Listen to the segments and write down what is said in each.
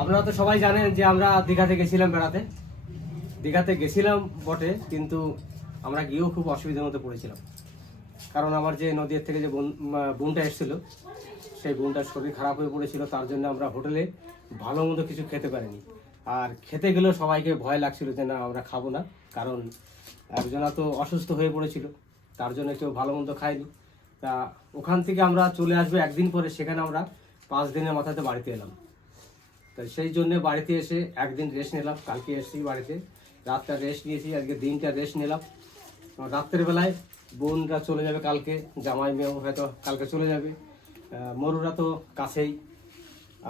আপনারা তো সবাই জানেন যে আমরা দীঘাতে গেছিলাম বেড়াতে। দীঘাতে গেছিলাম বটে, কিন্তু আমরা গিয়েও খুব অসুবিধার মধ্যে পড়েছিলাম। কারণ আমার যে নদীর থেকে যে বোনটা এসেছিল, সেই বোনটার শরীর খারাপ হয়ে পড়েছিল, তার জন্য আমরা হোটেলে ভালো মন্দ কিছু খেতে পারিনি। আর খেতে গেলেও সবাইকে ভয় লাগছিল যে না, আমরা খাব না, কারণ একজনা তো অসুস্থ হয়ে পড়েছিল, তার জন্য কেউ ভালো মন্দ খায়নি। তা ওখান থেকে আমরা চলে আসব একদিন পরে, সেখানে আমরা পাঁচ দিনের মাথাতে বাড়িতে এলাম। তো সেই জন্য বাড়িতে এসে একদিন রেস্ট নিলাম, কালকে এসেছি বাড়িতে। রাতটা রেস্ট নিয়েছি, আজকে দিনটা রেস্ট নিলাম। রাত্রের বেলায় বোনরা চলে যাবে কালকে, জামাই মেয়েও হয়তো কালকে চলে যাবে। মরুরা তো কাছেই।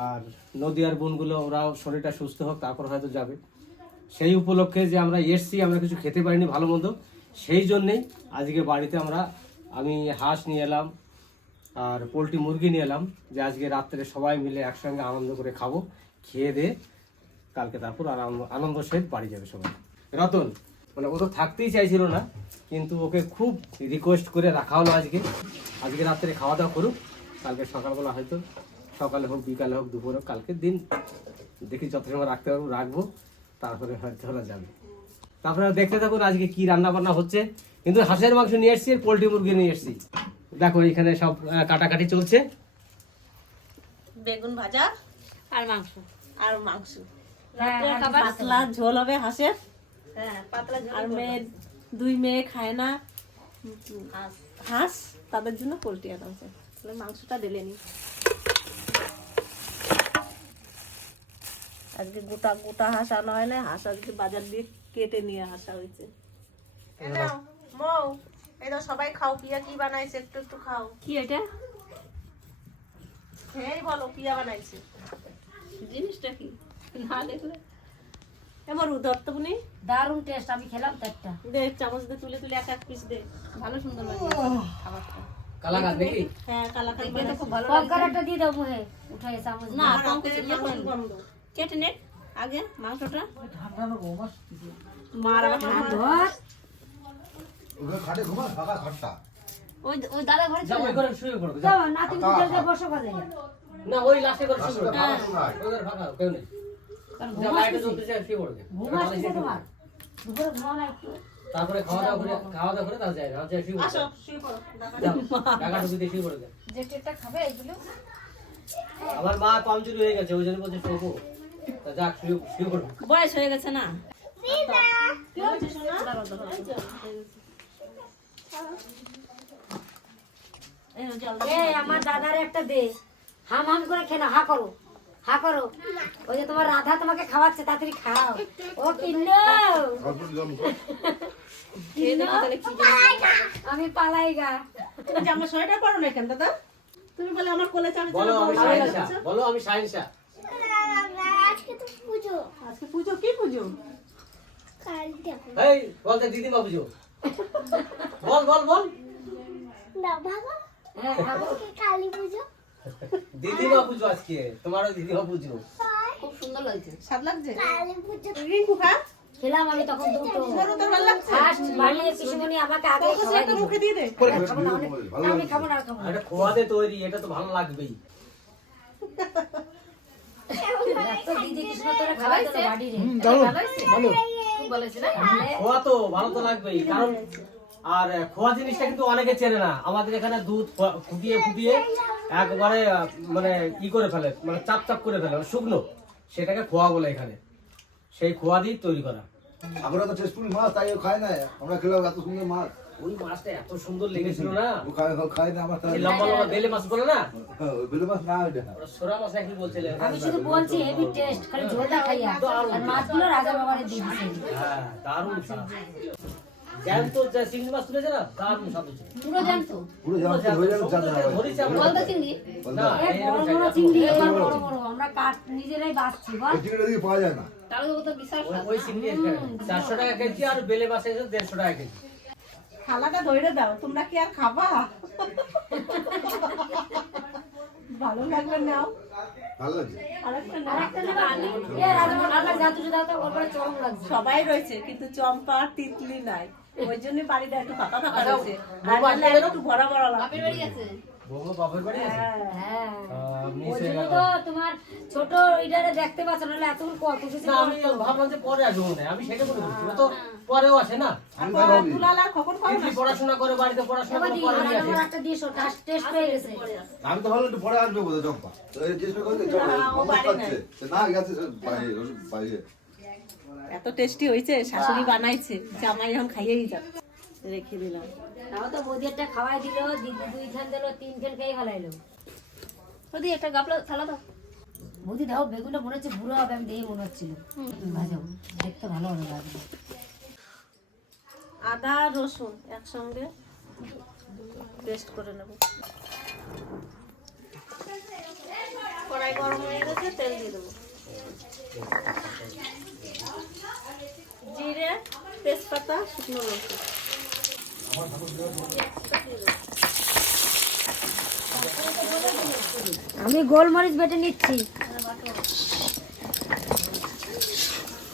আর নদীয়ার বোনগুলো ওরাও শরীরটা সুস্থ হোক, তারপর হয়তো যাবে। সেই উপলক্ষে যে আমরা এসছি, আমরা কিছু খেতে পারিনি ভালো মন্দ, সেই জন্যেই আজকে বাড়িতে আমরা, আমি হাঁস নিয়ে এলাম, আর পোলট্রি মুরগি নিয়ে এলাম, যে আজকে রাত্রে সবাই মিলে একসঙ্গে আনন্দ করে খাব। খেয়ে দিয়ে কালকে তারপর আনন্দ আনন্দ সহিত বাড়ি যাবে সবাই। রতন মানে ও তো থাকতেই চাইছিল না কিন্তু ওকে খুব রিকোয়েস্ট করে রাখা হলো আজকে। আজকে রাত্রে খাওয়া দাওয়া করুক কালকে সকালবেলা হয়তো সকালে হোক বিকালে হোক দুপুরে হোক কালকের দিন দেখি যত সময় রাখতে পারব রাখব তারপরে হয়তো ওরা যাবে। তারপরে দেখতে থাকুন আজকে কি রান্না বান্না হচ্ছে। কিন্তু হাঁসের মাংস নিয়ে এসেছি আর পোলট্রি মুরগি নিয়ে এসেছি। দেখো এখানে সব কাটাকাটি চলছে। বেগুন ভাজা। আর মাংস। আর মাংস। পাতলা ঝোল হবে হাঁসের। হ্যাঁ আর মেয়ে দুই মেয়ে খায় না। হাঁস। তাদের জন্য পোলট্রি আনা হয়েছে তাহলে মাংসটা ঢেলে নি। আজকে গোটা গোটা হাঁস আনা হয় না। হাঁস আজকে বাজার দিয়ে কেটে নিয়ে আসা হয়েছে। মৌ এই তো সবাই খাও পিয়া কি বানাইছে? একটু একটু খাও। কি এটা? এই বলো পিয়া বানাইছে। জিনিসটা কি? না দেখলে? এমন উদত্তবনি দারুণ টেস্ট আমি খেলাম তো একটা দে চামচ দিয়ে তুলে তুলে এক এক পিস দে। ভালো সুন্দর লাগে। খাবারটা। হ্যাঁ খুব। ভালো দিয়ে দাও উঠাই চামচ না ইয়ে কেটে নে। আগে মাংসটা। মার আবার হাত ধর। ওকে খাটে ঘুমা ফাঁকা খাটটা ওই ওই দাদা ঘরে যাও করে শুয়ে পড়ো যাও। যাও নাতি মুখে বসো কাজে না ওই লাস্টে করে শুয়ে পড়ো ফাঁকা কেউ নেই। কারণ যা ঘুম লাইটে আসতেছে। জ্বলতে চায় শুয়ে পড়ো ঘুম আসতেছে তোমার। দুপুরে ঘুমাও না একটু। তারপরে খাওয়া দাওয়া করে খাওয়া দাওয়া করে তার যায় না শুয়ে পড়ো শুয়ে পড়ো টাকা শুয়ে যে টেটটা খাবে এগুলো? আমার মা পামচুরি হয়ে গেছে ওই জন্য বলছে শোবো। তা যাক শুয়ে শুয়ে পড়ো। বয়স হয়ে গেছে না? এই আমার দাদার একটা দে। হাম হাম করে খেলো হা করো হা করো। ওই যে তোমার রাধা তোমাকে খাওয়াচ্ছে তাড়াতাড়ি খাও। ও কিনো অল্প জল কিনো আমি পালাই গা। তুমি জামা সোয়েটার পরো না কেন দাদা? তুমি বলে আমার কোলে চাবি বলো আমি সাইনসা বলো। আমি সাইনসা আজকে তো পুজো। কি পুজো? এই বল তো দিদি দিদিমা বুঝো বল বল বল। না বাবা হ্যাঁ খাব দিদিমা বুঝো আজকে তোমারও দিদিমা বুঝো খুব সুন্দর লাগছে। স্বাদ লাগছে? রিঙ্কু খা খেলাম আমি তখন দুটো তোর তোর ভালো লাগছে? ফার্স্ট বানিয়ে পিসিমণি আমাকে আগে খাওয়াই দিল মুখে দিয়ে দে। করে খাব না, অনেক- ভালো না, আমি খাব না খাব না। এটা খোয়াতে তৈরি এটা তো ভালো লাগবেই। দিদি কৃষ্ণ তোরা খাওয়াই তো বাড়ি রে খুব ভালো হয়েছে। খোয়া তো ভালো তো লাগবেই কারণ আর খোয়া জিনিসটা কিন্তু অনেকে চেনে না। আমাদের এখানে দুধ ফুটিয়ে ফুটিয়ে একবারে মানে ই করে ফেলে মানে চাপ চাপ করে ফেলে মানে শুকনো। সেটাকে খোয়া বলে এখানে। সেই খোয়া দিয়ে তৈরি করা। আমরা তো টেস্টফুল মাছ তাই খায় না। আমরা খেলাম এত সুন্দর মাছ। ওই মাছটা এত সুন্দর লেগেছিল না? ও খায় খায় না আমার লম্বা লম্বা বেলে মাছ বলে না? বেলে মাছ না ওইটা সোরা মাছ নাকি বলছিলেন আমি শুধু বলছি হেভি টেস্ট খালি ঝোলটা খাইয়া আর। মাছগুলো রাজা বাবারে দিয়ে দিছে। হ্যাঁ দারুণ। জ্যান্ত যা চিংড়ি মাছ তুলেছে না দারুণ স্বাদ হচ্ছে পুরো জানতো পুরো জানতে হয়ে যাবে জানা। ধরেছি আমরা। গলদা চিংড়ি? না বড় বড় চিংড়ি এ বড় বড় আমরা কাট নিজেরাই বাছছি বল। এই দিয়ে পাওয়া যায় না। তাহলে তো তো বিশাল ওই- ওই চিংড়ি এখানে চারশো টাকা কেজি আর বেলে মাছ এসে দেড়শো টাকা কেজি। থালাটা ধরে দাও তোমরা কি আর খাবা? ভালো লাগবে নাও। সবাই রয়েছে কিন্তু চম্পা তিতলি নাই। ওই জন্য বাড়িটা একটু ফাঁকা ফাঁকা আচ্ছা, রয়েছে। আর নাহলে একটু ভরা ভরা লাগবে। বাপের বাড়ি হ্যাঁ। হয়ে তোমার ছোট দেখতে পাচ্ছ কত কিছু আমি ভাবলাম যে পরে আসব। আমি সেটা করে বলছি তো পরেও আসে না? পড়াশোনা করে বাড়িতে পড়াশোনা নম্বর একটা দিয়েছ টেস্ট গেছে। আমি তো ভাবলাম একটু পরে আসবে চেষ্টা করলে না, গেছে বাইরে। এত টেস্টি হয়েছে শাশুড়ি বানাইছে যে জামাই এখন খাইয়েই যাচ্ছে রেখে দিলাম। তাও তো বৌদি একটা খাওয়াই দিল দিদি দুই খান দিল তিন খান খেয়ে ফেলাইলো। ওদি একটা গাপলা থালা দাও। বৌদি দাও বেগুনটা মনে হচ্ছে বুড়ো হবে আমি দেখে মনে হচ্ছিল। ভাজাও দেখতে ভালো হবে আদা রসুন একসঙ্গে পেস্ট করে নেব। কড়াই গরম হয়ে গেছে তেল দিয়ে দেবো। জিরে তেজপাতা শুকনো লঙ্কা। আমি গোলমরিচ বেটে নিচ্ছি।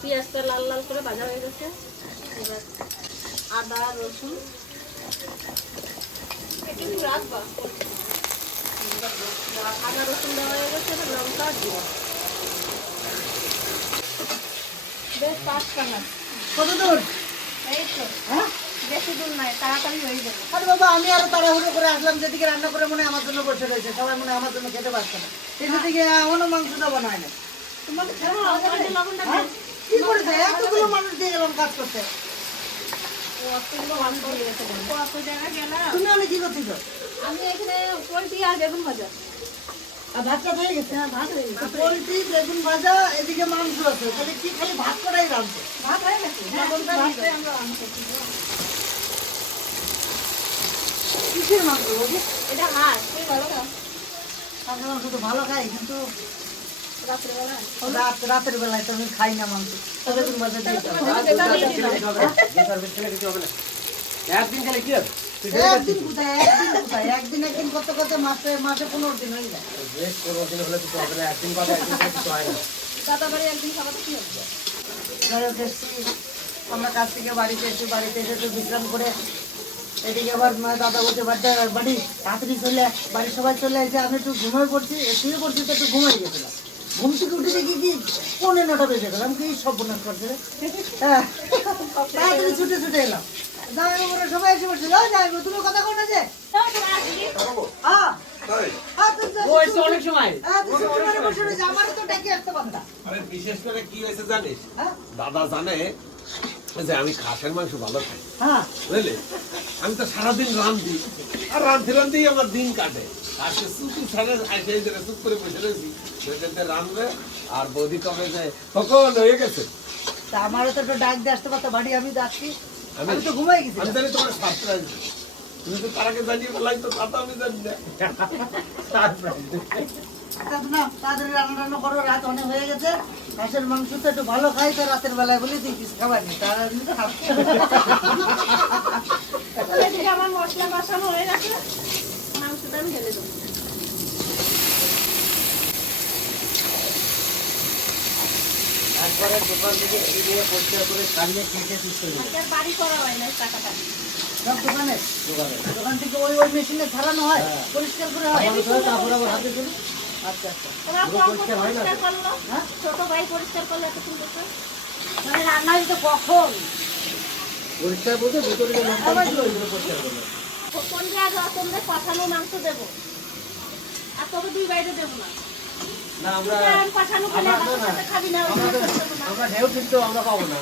পেঁয়াজটা লাল লাল করে ভাজা হয়ে গেছে। এবার আদা রসুন। আদা রসুন দেওয়া হয়ে গেছে লঙ্কা জিরা। বেশ পাঁচ কালার কত দূর? হ্যাঁ? বেশি দূর নাই তাড়াতাড়ি হয়ে যাবে। আরে বাবা আমি আরও তাড়াহুড়ো করে আসলাম যেদিকে রান্না করে মনে হয় আমার জন্য বসে রয়েছে। সবাই মনে আমার জন্য খেতে পারছে না। সেদিকে এখনও মাংসটা বানায় না। হ্যাঁ? কি করেছে এতগুলো মানুষ দিয়ে গেলাম কাজ করতে তুমি আমি কি করতেছ আমি এখানে পোলট্রি আর বেগুন ভাজা। ভাতটা হয়ে গেছে। হ্যাঁ ভাত হয়ে গেছে। পোলট্রি বেগুন ভাজা এদিকে মাংস আছে। তাহলে কি খালি ভাত করাই রাখবে ভাত হয়ে গেছে। ভাতটাই আমরা আনতে কিসের মাংস বাবু এটা হাঁস। তুই ভালো খাও আমরা মাংস তো ভালো খাই কিন্তু রাত রাতের বেলায় তো আমি খাই না মাংস। বেগুন ভাজা দিয়ে দাও। কিছু হবে না। একদিন খেলে কি হবে? পনেরো পনেরো কিছু কিছু আমরা কাজ থেকে বাড়িতে এসে বাড়িতে এসে বিশ্রাম করে এদিকে আবার দাদা বলছে, বাড়ি তাড়াতাড়ি চলে বাড়ির সবাই চলে আসছে আমি একটু ঘুমিয়ে পড়ছি এ শুয়ে পড়ছি, তো একটু ঘুমিয়ে গেছিলাম ঘুম থেকে উঠে দেখি কি, পৌনে নটা বেজে গেলাম কি সব বোনাস করছে ছুটে ছুটে এলাম। সবাই এসে তুমি কথা হ্যাঁ, অনেক সময়। আমারও তো ডেকে আসতে আরে বিশেষ করে কি হয়েছে জানিস? দাদা জানে যে আমি খাসের মাংস ভালো খাই। হ্যাঁ। বুঝলি? আমি তো সারাদিন রান্ধি আর রান্ধতে রান্ধতেই আমার দিন কাটে। আর সে চুপি ছাড়ে এসে চুপ করে বসে রয়েছি। সেখানে রান্ধবে আর বৌদি কবে যে কখন হয়ে গেছে। আমারও তো একটু ডাক দিয়ে আসতে পারতো বাড়ি আমি যাচ্ছি। আমি তো ঘুমাই গেছি। আমি জানি তোমার সারপ্রাইজ তুমি তো তার আগে জানিয়ে বলাই তো তা তো আমি জানি না। তাড়াতাড়ি রান্না টান্না করো রাত অনেক হয়ে গেছে। হাঁসের মাংস তো একটু ভালো খাই তো রাতের বেলায় বলে খাবার নি তার আমার মশলা কষানো হয়ে গেছে। মাংসটা আমি ঢেলে দেবো। একবারে দোকান থেকে এগিয়ে পরিষ্কার করে সারিয়ে কেটে পিস করে বাড়ি করা হয় না টাকাটা সব দোকানে। দোকানে। দোকান থেকে ওই ওই মেশিনে ছাড়ানো হয় পরিষ্কার করে হয়। তারপর আবার হাতে তুলি। আচ্ছা আচ্ছা। পরিষ্কার হয় না তো? পরিষ্কার করল? ছোট ভাই পরিষ্কার করল এত সুন্দর মানে রান্না হয়েছে কখন? পরিষ্কার বলতে ভিতরে যে লঙ্কা ছিল ওইগুলো পরিষ্কার করল। কোন আর রতনদের পাঠানো মাংস দেবো। আর তবে দুই বাইরে দেবো না। না আমরা আর পাঠানো খেলে আমরা আমার না। সাথে খাবি না আমরা তো আমরা ঢেউ কিন্তু আমরা পাবো না।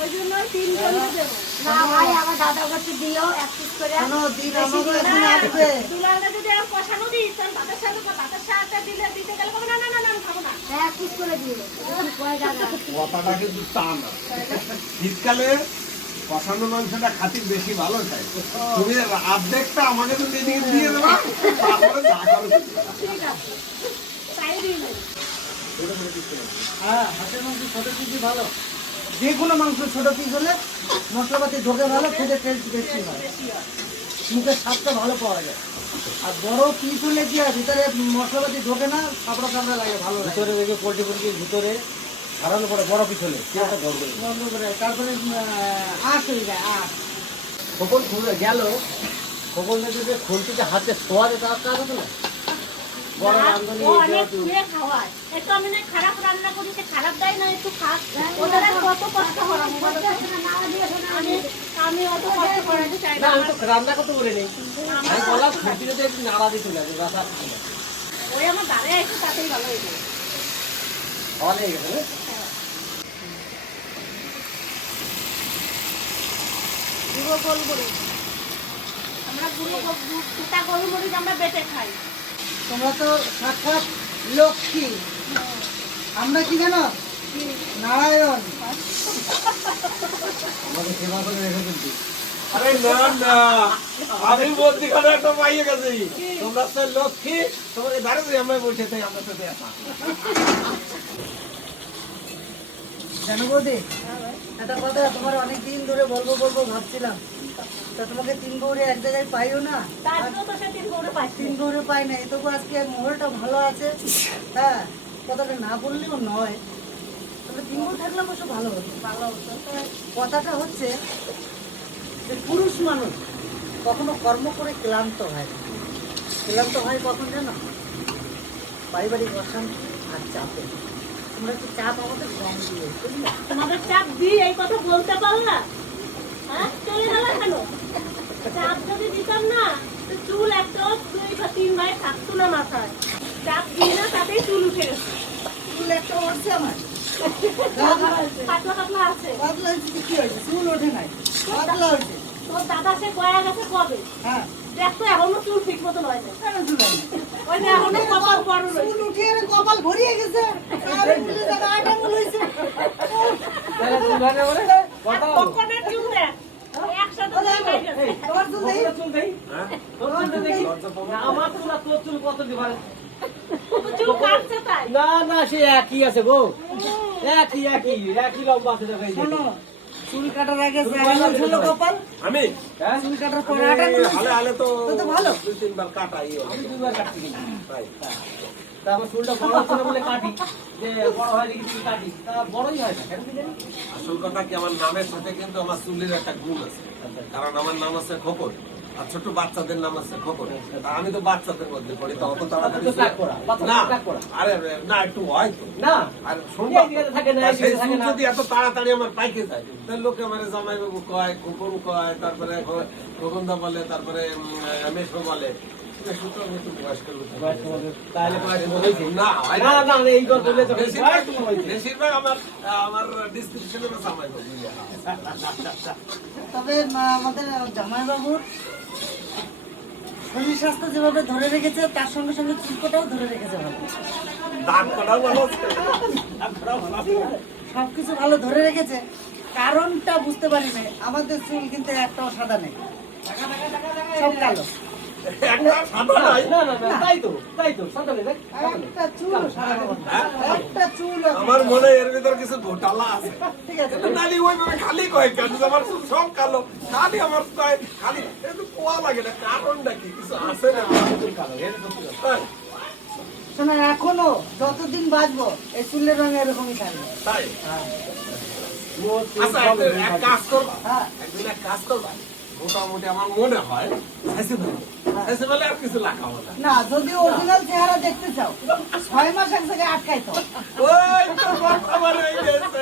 ওই জন্য তিন জনকে দেবো। না ভাই আমার দাদার কাছে দিও এক করে। কেন দিন আমাকে এখন আসবে? দুলালটা যদি আর কষানো দিই তাহলে ভাতের সাথে ভাতের সাথে দিলে দিতে গেলে বলবে, না না না না আমি খাব না। এক করে দিও। কথাটা কিন্তু তা না। শীতকালে কষানো মাংসটা খাতি বেশি ভালো তুমি এদিকে দিয়ে দেবা তারপরে যা করো ঠিক আছে। তাই দিই নেই। হ্যাঁ মাংস ছোট ভালো। যে কোনো মাংস ছোট পিস হলে মশলাপাতি ঢোকে ভালো খেতে টেস্ট বেশি হয়। মুখের স্বাদটা ভালো পাওয়া যায়। আর বড় পিস হলে কি হয় ভিতরে মশলাপাতি ঢোকে না কাপড়া কাপড়া লাগে ভালো ভিতরে দেখে পোল্ট্রি মুরগির ভিতরে ছাড়ানো পরে বড় হলে একটা গড় করে করে তারপরে আঁশ হয়ে যায় আঁশ কখন খুলে গেল। খবরটা যদি খুলতিতে হাতে ছোঁয়া যেত আর কাজ হতো না? বড় রান্ধনি অনেক কুড়ে খাওয়ায়। একটু আমি না খারাপ রান্না করি সে খারাপ দেয় না একটু খাক। ওদের কত কষ্ট করাম আমি আমি অত কষ্ট করাতে চাই না না আমি তো রান্না করতে বলি নেই আমি বললাম খুলতিতে তো একটু নাড়া দিতে লাগে রাসা ওই আমার দাঁড়ায় একটু তাতেই ভালো হয়ে যাবে খাওয়া লেগে গেছে গুঁড়ো গোলমরিচ আমরা গুঁড়ো কুটা গোলমরিচ আমরা বেটে খাই। তোমরা তো সাক্ষাৎ লক্ষ্মী। আমরা কি জানো? নারায়ণ। আমাকে সেবা করে রেখে দিচ্ছি আরে না না। আমি মধ্যিখানে একটা পাইয়ে গেছি। তোমরা তো লক্ষ্মী তোমাকে ধারে ধরে আমরা বসে থাকি আমরা তো দেখা জানো বৌদি? একটা কথা তোমার অনেক দিন ধরে বলব বলব ভাবছিলাম। তা তোমাকে তিন গৌরে এক জায়গায় পাইও না? তিন গৌরে পাই না তবু আজকে মহলটা ভালো আছে। হ্যাঁ কথাটা না বললেও নয়। তবে তিন গৌর থাকলে অবশ্য ভালো হতো। ভালো হতো। কথাটা হচ্ছে যে পুরুষ মানুষ কখনো কর্ম করে ক্লান্ত হয়। ক্লান্ত হয় কখন জানো? পারিবারিক অশান্তি আর চাপে। তোমরা একটু চাপ আমাদের কম দিয়ে তোমাদের চাপ দিই এই কথা বলতে পারলা হ্যাঁ? চলে গেল কেন? চাপ যদি দিতাম না তো চুল একটা দুই বা তিন ভাই থাকতো না মাথায়। চাপ দিই না তাতেই চুল উঠে গেছে। চুল একটা উঠছে আমার। পাতলা পাতলা আছে পাতলা কি হয়েছে? চুল ওঠে নাই। পাতলা হয়েছে। তোর দাদা সে কয়া গেছে কবে? হ্যাঁ। দেখতো এখনও চুল ঠিক মতো নয় না কেন চুল হয় না? ওই যে এখনও কপাল বড় চুল উঠে কপাল ভরিয়ে গেছে। আর জায়গা আট তাহলে বলে? কথা চুল দেখ। না, আমার চুল আর তোর চুল কত ডিফারেন্স তো চুল কাটছে তাই। না না সে একই আছে গো। একই একই একই লম্বা আছে দেখো এই যে। শোনো চুল কাটার আগে ছিল কপাল আমি? হ্যাঁ? চুল কাটার পর আটা হালে হালে তো তো ভালো। দুই তিনবার কাটাই আমি দুইবার। তাই। তা আমার চুলটা বড় হচ্ছে বলে কাটি। যে বড় হয় দেখি চুল কাটি। তা বড়ই হয় না। আসল কথা কি আমার নামের সাথে কিন্তু আমার চুলের একটা গুণ আছে। কারণ আমার নাম আছে খোকন। আর ছোট বাচ্চাদের নাম আছে তা আমি তো বাচ্চাদের মধ্যে পড়ি তো অত তাড়াতাড়ি না। আরে না একটু হয় তো। না। আর না। যদি এত তাড়াতাড়ি আমার পাইকে যায় তাহলে লোকে আমার জামাই বাবু কয় খোকন কয় তারপরে খোকনদা বলে তারপরে মেশো বলে। বেশিরভাগ আমার আমার ডিসক্রিপশনে জামাই বাবু তবে আমাদের জামাইবাবুর শরীর স্বাস্থ্য যেভাবে ধরে রেখেছে তার সঙ্গে সঙ্গে চুলকোটাও ধরে রেখেছে ভালো। সব কিছু সবকিছু ভালো ধরে রেখেছে। কারণটা বুঝতে পারি না আমাদের চুল কিন্তু একটাও সাদা নেই। সব কালো। একটা সাদা নাই না না না তাই তো তাই তো সাঁতারে দেখ একটা চুল একটা চুল আমার মনে এর ভিতর কিছু ঘোটালা আছে। ঠিক আছে নালি ওইভাবে খালি কয় কেন? আমার সব কালো। খালি আমার কয় খালি। একটু কোয়া লাগে না কারণটা কি? কিছু আছে না? হ্যাঁ, শোনো এখনও যতদিন বাঁচবো এই চুলের রঙ এরকমই থাকবে। তাই? মোর আচ্ছা এক কাজ করবা। হ্যাঁ। একদিন এক কাজ করবা। মোটামুটি আমার মনে হয় আর কিছু লাগাবো না। না যদি অরিজিনাল চেহারা দেখতে চাও ছয় মাস এক জায়গায় আটকাইতো তো। বর্তমান হয়ে গেছে।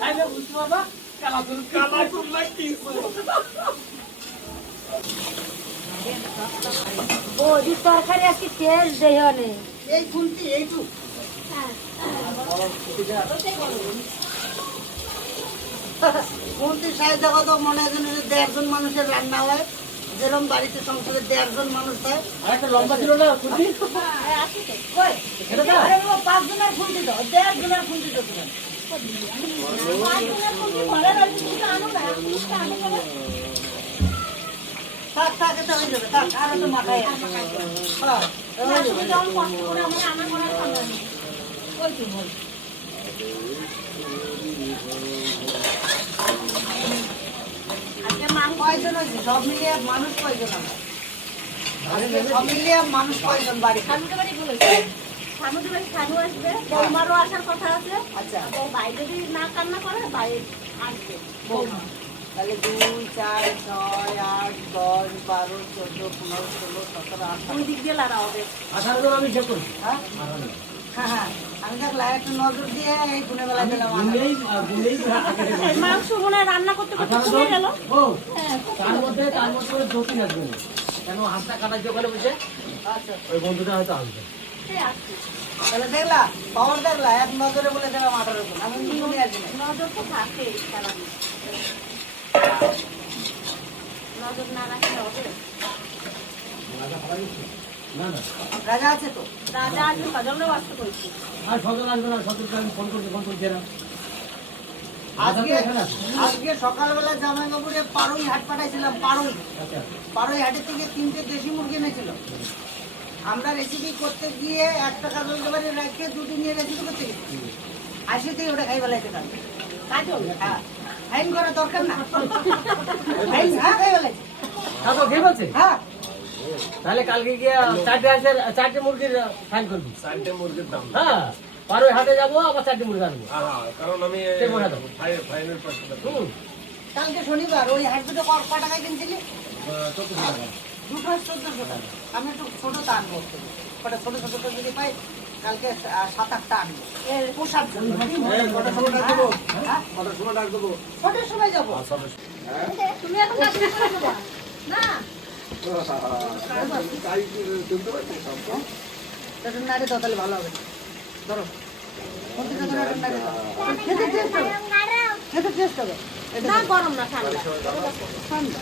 তাইলে বুঝতে পারবা কালা চুল কালা চুল না কিছু বৌদি তরকারি আজকে তেল দেহ নেই এই খুন্তি এইটুক। খুন্তি সাহায্য কত মনে হয় দেড়জন মানুষের রান্না হয়। যেরকম বাড়িতে সংসারে দেড়জন মানুষ হয়। একটা লম্বা ছিল না দাও। থাক থাক এটা হয়ে যাবে থাক আর তো মাথায় হ্যাঁ আমার করার সময় ওই তো বল। আজকে কয়জন হয়েছে? সব মিলিয়ে মানুষ কয়জন আমরা সব মিলিয়ে মানুষ কয়জন বাড়ি? খানুকে বাড়ি বলেছে খানুকে বাড়ি খানু আসবে বৌমারও আসার কথা আছে। আচ্ছা। ভাই যদি না কান্না করে ভাই আসবে। বৌমা তাহলে দুই চার ছয় আট দশ বারো চোদ্দ পনেরো ষোলো সতেরো আঠারো। দিক দিয়ে লাড়া হবে। আঠারো জন আমি করি। হ্যাঁ? হ্যাঁ হ্যাঁ দেখলাম মাংস মনে হয় রান্না করতে করতে কমে গেল তার মধ্যে তার মধ্যে ওর জ্যোতি না কেন হাতটা কাটার দোকানে বসে আচ্ছা ওই বন্ধুটা হয়তো আসবে তাহলে দেখলা পাওয়ার দেখলা এক নজরে বলে দিলাম আঠারো জন আমি নজর তো থাকে নজর না রাখলে হবে রাজা আছে তো। রাজা আজকে সজলেও আসতে করেছি আর সজল আসবে না সজলকে আমি ফোন করছি ফোন করছি না। আজকে আজকে সকালবেলা জামাইবাবুরে হাট পাঠাইছিলাম আচ্ছা। হাটের থেকে তিনটে দেশি মুরগি এনেছিল। আমরা রেসিপি করতে গিয়ে একটা কাজল এবারে রেখে দুটি নিয়ে রেসিপি করতে গেছি। আসিতেই ওটা খাই বেলাইতে পারবে কাজল হ্যাঁ। ফাইন করা দরকার না। ফাইন হ্যাঁ খাই কে হ্যাঁ। তাহলে কালকে গিয়ে চারটে হাঁসের চারটে মুরগির ফাইন করবি। চারটে মুরগির দাম। হ্যাঁ পারো হাটে যাব আবার চারটে মুরগি আনব। হ্যাঁ কারণ আমি ফাইনের কালকে শনিবার ওই হাট দুটো ক টাকায় কিনছিলি। দুটো চোদ্দশো টাকা। আমি একটু ছোটোটা আনব। কটা ছোটো ছোটো যদি পাই কালকে সাত আটটা আনব। জন্য। এই, কটার সময় ডাক দেবো? হ্যাঁ কটার সময় ডাক দেবো? ছটার সময় যাব। তুমি এখন না। নাড়ে দাও তাহলে ভালো হবে ধরো খেতে টেস্ট হবে খেতে টেস্ট হবে না গরম না ঠান্ডা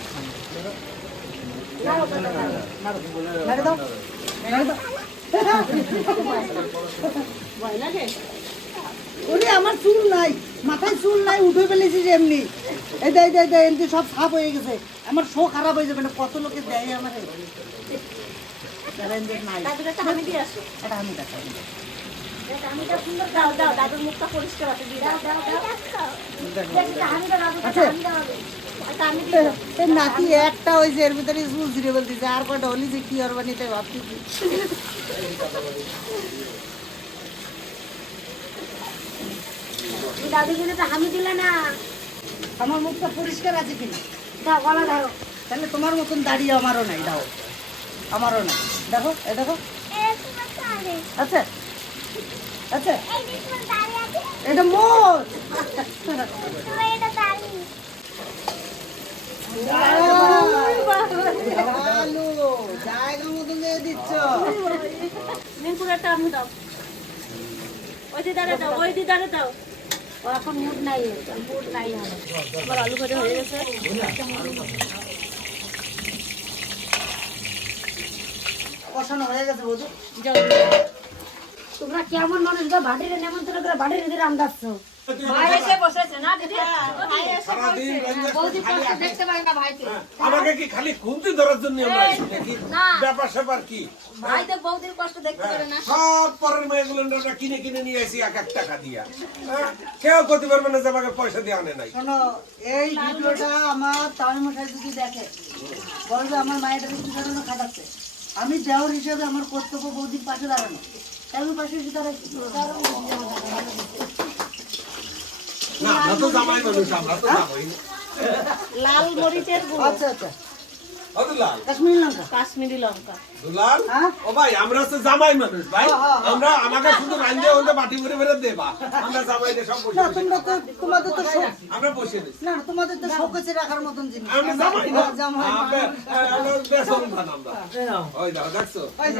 ওরে আমার চুল নাই মাথায় চুল নাই উঠে ফেলেছি যে এমনি। এই দেয় দেয় দেয় এমনি সব সাপ হয়ে গেছে। আমার শো খারাপ হয়ে যাবে না কত লোকে দেয় আমার? নাই। দাদুর একটা হামি দিয়ে আসো। এটা আমি দেখাই হামিটা সুন্দর। দাও দাও দাদুর মুখটা পরিষ্কার আছে দিয়ে দাও। দাও দাও আচ্ছা। হয়েছে এর ভিতরে চুল ছিঁড়ে বলতেছে আর কটা হলি যে কি আর বানিতে ভাবতেছি। দাদু কিন্তু তো হামি দিলে না। আমার মুখটা পরিষ্কার আছে কিনা? দাও গলা ধরো তাহলে তোমার মতন দাঁড়িয়ে আমারও নাই দাও। আমারও নাই। দেখো এ দেখো আচ্ছা আচ্ছা এটা মোট ভালো জায়গা মতন দিয়ে দিচ্ছ। নিমপুরেরটা আমি দাও। ওই দিদারে দাও ওই দিদারে দাও। এখন মুড নাই মুড নাই আমার আলু ভাজা হয়ে গেছে। কষানো হয়ে গেছে বধু তোমরা কেমন মানুষ গো? ভাটিরে নেমন্তন্ন করে ভাটিরে দিয়ে রান্দাচ্ছ আমাকে কি খালি খুঁজতে ধরার জন্য আমরা ব্যাপার স্যাপার কি? ভাই তো বৌদির কষ্ট দেখতে পারে না। সব পরের মেয়েগুলো কিনে কিনে নিয়ে আসি এক এক টাকা দিয়া। হ্যাঁ? কেউ করতে পারবে না যে আমাকে পয়সা দিয়ে আনে নাই। শোনো এই ভিডিওটা আমার তামিল মশাই যদি দেখে বলবে আমার মায়ের কি জন্য খাটাচ্ছে আমি দেওয়ার হিসাবে আমার কর্তব্য বৌদির পাশে দাঁড়ানো। না। লাল মরিচের গুঁড়ো। আচ্ছা আচ্ছা। কাশ্মীর লঙ্কা। কাশ্মীরি লঙ্কা। দুলাল? ও ভাই আমরা হচ্ছে জামাই মানুষ ভাই। আমরা আমাকে শুধু রান্ধে হলে বাটি ভরে ভরে দেবা। আমরা জামাই সব বসে না তোমরা তো তোমাদের তো আমরা বসে না তোমাদের তো শোকেছে রাখার মতন জিনিস। আমরা জামাই না। জামাই। আমরা আমরা বেসন ভাত আমরা। ওই দেখো দেখছ? এই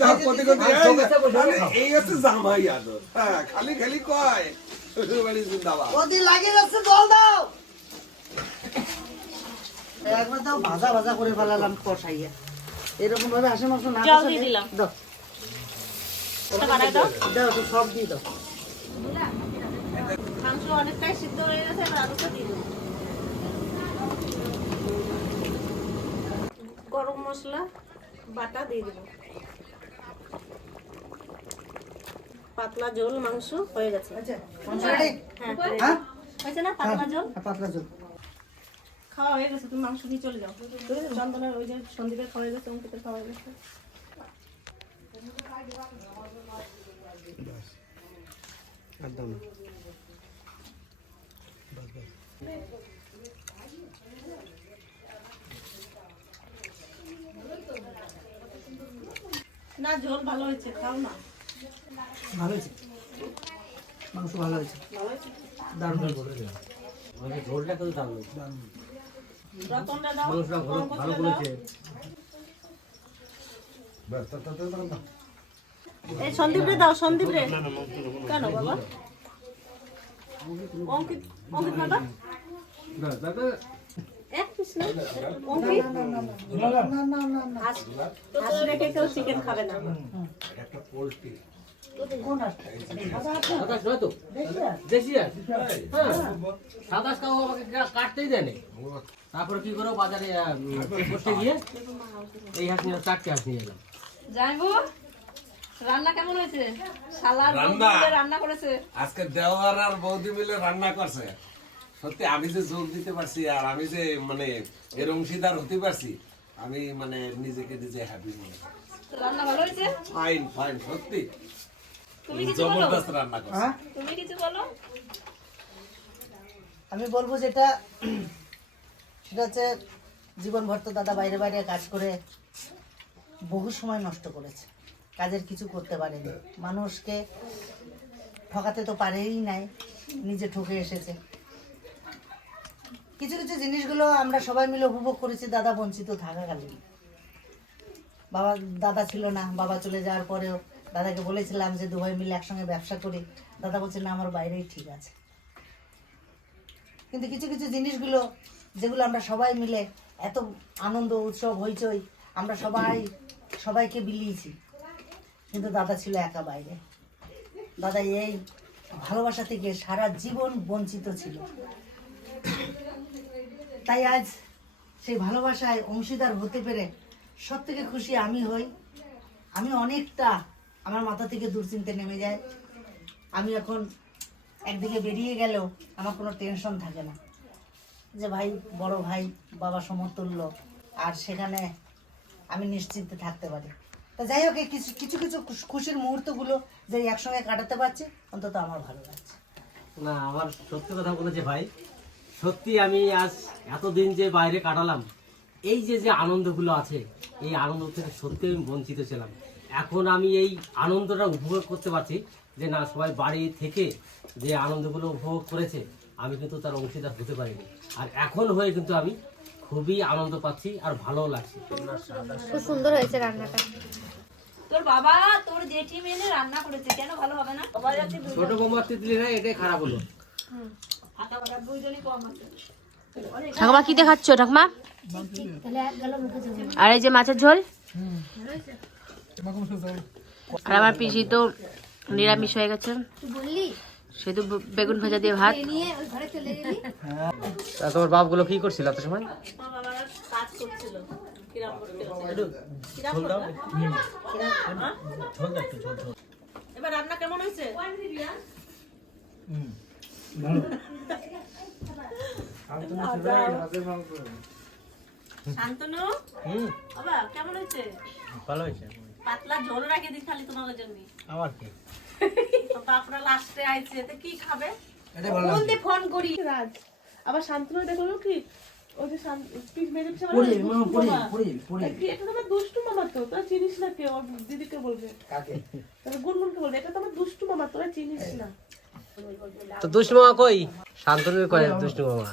দেখো কোটি কোটি আর চৌকাছে বসে আরে, খাও। এই হচ্ছে জামাই আদর। হ্যাঁ খালি খালি কয়। শ্বশুর বাড়ি জিন্দাবাদ ওদি লাগিয়ে যাচ্ছে জল দাও। একবার দাও ভাজা ভাজা করে ফেলালাম কষাইয়া। এরকম ভাবে হাসি মাংস না জল দিলাম। দাও। দাও। দাও তো সব দিয়ে দাও। মাংস অনেকটাই সিদ্ধ হয়ে গেছে এবার আলুটা দিয়ে দেবো। গরম মশলা বাটা দিয়ে দেবো। পাতলা ঝোল মাংস হয়ে গেছে। আচ্ছা? হ্যাঁ হ্যাঁ। হয়েছে না পাতলা ঝোল? হ্যাঁ, পাতলা ঝোল। খাওয়া হয়ে গেছে তুমি মাংস নিয়ে চলে যাও। চন্দনার ওই যে সন্দীপের খাওয়া হয়ে গেছে অঙ্কিতের খাওয়া হয়ে গেছে। না। ঝোল ভালো হয়েছে খাও না। ভালো হয়েছে? মাংস ভালো হয়েছে? দারুণ ঝোলটা কিন্তু দারুণ। এই সন্দীপ রে দাও সন্দীপ রে কেন বাবা অঙ্কিত অঙ্কিত দাদা এক পিস না অঙ্কিত আজ তো তোর রেখে কেউ চিকেন খাবে না সাতাশ নয় তো দেশি আর সাতাশ কাউ আমাকে কা- কাটতেই দেয়নি তারপরে কি করো বাজারে আহ, গিয়ে এই হাঁস নিয়ে চারটে হাঁস নিয়ে এলাম জানব রান্না? কেমন হয়েছে শালার রান্না? করেছে। আজকে দেওয়ার আর বৌদি মিলে রান্না করছে। সত্যি আমি যে জোর দিতে পারছি আর আমি যে মানে এর অংশীদার হতে পারছি আমি মানে নিজেকে নিজে হ্যাপি মনে করি। রান্না ভালো হয়েছে? ফাইন ফাইন সত্যি। তুমি কিছু বলো? রান্না করছে। হ্যাঁ? তুমি কিছু বলো? আমি বলব যেটা সেটা হচ্ছে জীবনভর তো দাদা বাইরে বাইরে কাজ করে বহু সময় নষ্ট করেছে। কাজের কিছু করতে পারেনি। মানুষকে ঠকাতে তো পারেই নাই নিজে ঠকে এসেছে। কিছু কিছু জিনিসগুলো আমরা সবাই মিলে উপভোগ করেছি দাদা বঞ্চিত থাকাকালীন। বাবা দাদা ছিল না বাবা চলে যাওয়ার পরেও দাদাকে বলেছিলাম যে দুভাই মিলে একসঙ্গে ব্যবসা করি। দাদা বলছে, না, আমার বাইরেই ঠিক আছে। কিন্তু কিছু কিছু জিনিসগুলো যেগুলো আমরা সবাই মিলে এত আনন্দ, উৎসব, হইচই, আমরা সবাই, সবাইকে বিলিয়েছি। কিন্তু দাদা ছিল একা বাইরে। দাদা এই ভালোবাসা থেকে সারা জীবন বঞ্চিত ছিল। তাই আজ সেই ভালোবাসায় অংশীদার হতে পেরে সব থেকে খুশি আমি হই। আমি অনেকটা আমার মাথা থেকে দুশ্চিন্তে নেমে যায়। আমি এখন একদিকে বেরিয়ে গেলেও আমার কোনো টেনশন থাকে না। যে ভাই, বড় ভাই, বাবা সমতুল্য, আর সেখানে আমি নিশ্চিন্তে থাকতে পারি। তা যাই হোক কিছু কিছু কিছু খুশ- খুশির মুহূর্তগুলো যে একসঙ্গে কাটাতে পারছি, অন্তত আমার ভালো লাগছে। না আমার সত্যি কথা বলেছে ভাই, সত্যি আমি আজ এতদিন যে বাইরে কাটালাম, এই যে যে আনন্দগুলো আছে, এই আনন্দ থেকে সত্যি আমি বঞ্চিত ছিলাম। এখন আমি এই আনন্দটা উপভোগ করতে পারছি যে না সবাই বাড়ি থেকে যে আনন্দগুলো উপভোগ করেছে আমি কিন্তু তার অংশীদার হতে পারিনি। আর এখন হয়ে কিন্তু আমি খুবই আনন্দ পাচ্ছি আর ভালোও লাগছে। খুব সুন্দর হয়েছে রান্নাটা। তোর বাবা তোর জেঠি মেনে রান্না করেছে কেন ভালো হবে না? ছোট না এটাই খারাপ হলো। ফাঁকা ফাঁকা দুইজনই কম ঠাকুমা কি দেখাচ্ছ ঠাকুমা? আর এই যে মাছের ঝোল? আর আমার পিসি তো নিরামিষ হয়ে গেছে। তো বেগুন ভাজা দিয়ে ভাত। নিয়ে ওই ঘরে চলে গেলি তা তোমার বাপগুলো কি করছিল এত সময়? মা বাবারা কাজ করছিল কিরাম করতে হচ্ছে কিরাম করতে? এবার রান্না কেমন হয়েছে শান্তনু কেমন হয়েছে? ভালো হয়েছে। পাতলা ঝোল রাখে দিই খালি তোমাদের জন্য। আমার কি? আপনারা লাস্টে আইছে তো কি খাবে? ফোন দিয়ে ফোন করি। রাজ আবার শান্তনু দেখল কি? ওই যে পিস মেরে পিছে পড়ে যাবি মামা পড়ে যাবি পড়ে যাবি পড়ে যাবি এটা তো আমার দুষ্টু মামা তো তোরা চিনিস না ওর দিদিকে বলবে। কাকে? তাহলে গুনগুনকে বলবে এটা তো আমার দুষ্টু মামা তোরা চিনিস না। তো দুষ্টু মামা কই? শান্তনুর কয় দুষ্টু মামা।